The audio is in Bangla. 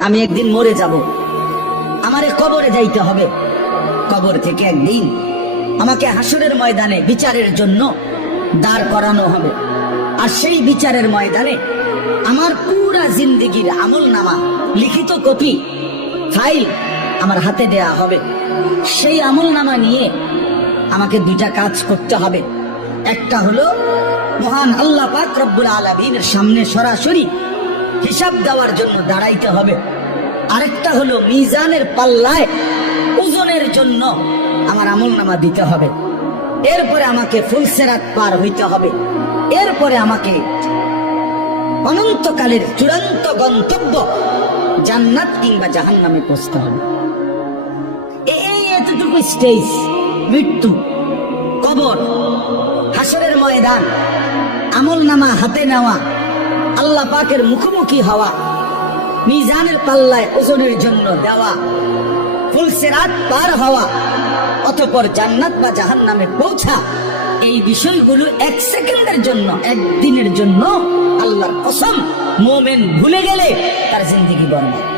আমি একদিন মরে যাব। আমারে কবরে যাইতে হবে। কবর থেকে একদিন আমাকে হাসরের ময়দানে বিচারের জন্য দাঁড় করানো হবে। আর সেই বিচারের ময়দানে আমার পুরা জিন্দিগির আমল নামা লিখিত কপি, ফাইল আমার হাতে দেয়া হবে। সেই আমল নামা নিয়ে আমাকে দুইটা কাজ করতে হবে। একটা হলো মহান আল্লাহ পাক রব্বুল আলমিনের সামনে সরাসরি হিসাব দেওয়ার জন্য দাঁড়াইতে হবে। আরেকটা হলো মিজানের পাল্লায় ওজনের জন্য আমার আমল নামা দিতে হবে। এরপরে আমাকে ফুলসেরাত পার হইতে হবে। এরপরে আমাকে অনন্তকালের চূড়ান্ত গন্তব্য জান্নাত কিংবা জাহান নামে পৌঁছতে হবে। এই এতটুকু স্টেজ, মৃত্যু, কবর হাসরের ময়দান আমল নামা হাতে নেওয়া আল্লাহ পাকের মুখোমুখি হওয়া, মিজানের পাল্লায় ওজনের জন্য দেওয়া ফুলসেরাত পার হওয়া, অতপর জান্নাত বা জাহান নামে পৌঁছা, এই বিষয়গুলো এক সেকেন্ডের জন্য, একদিনের জন্য আল্লাহ কসম, মোমেন ভুলে গেলে তার জিন্দিগি বর্ণায়